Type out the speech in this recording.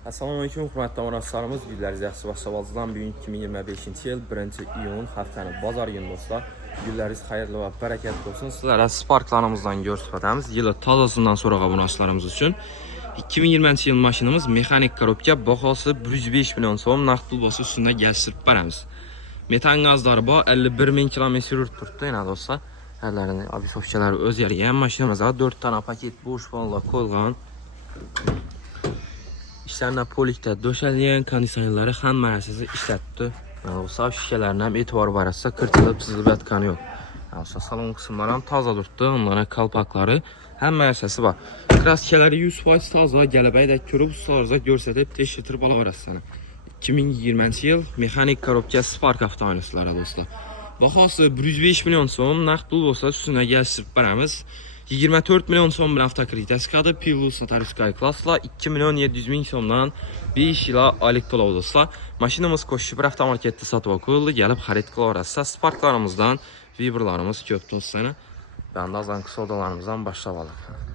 Assalamualaikum, hörmətli tamaşaçılarımız. Gülləriz yaxşı başlayacağız. Bugün 2025-ci il 1-ci iyun həftənin bazar günü dostlar. Gülləriz xeyirli və bərəkətli olsun. Sizlərə Sparklarımızdan göstərəcəyimiz yılı tazasından sonra abunəçilərimiz üçün 2020-ci il maşınımız mexanik korobka, baxası 105 milyon so'm, naqd pul bosu üstündə gəlişdirib beramiz. Metan qazları bu 51.000 kilometr yürütdü yəni dostlar. Hərlərini abisofçaları öz yeriyə. Maşınımıza 4 dənə paket boş fonla qoyulğan. İşlərinə polikdə döşəliyən kondisionerləri xan mərəsizi işlətdi. Olsa şişələrinə etibar barəsə qırtılıb, çizilib yatqanı yox. Olsa salon qısımları həm taza durdu, onların kalpakları həm mərəsisi var. Kraskələri 100% taza, qələbəyi də körüb ustalarıza görsədib teşkilətir bala barəsini. 2020-ci il mexanik korobka Spark avtomobilçilərə dostlar. Baxası 105 milyon so'm, naqd pul olsa üstünə gəlişdirib beramiz. 24 milyon so'm bilan avtokritikadır. Plus notariskay klassla 2 milyon 700 min so'mdan 5 ila aylık to'lov dostlar. Maşinamiz Koşşibir avtomarketdə satıb qoyuldu. Gəlib xarid qila olarsa Sparklarımızdan Viberlarımız köp dostlar. Bəndə azan qısa odalarımızdan başlayalım.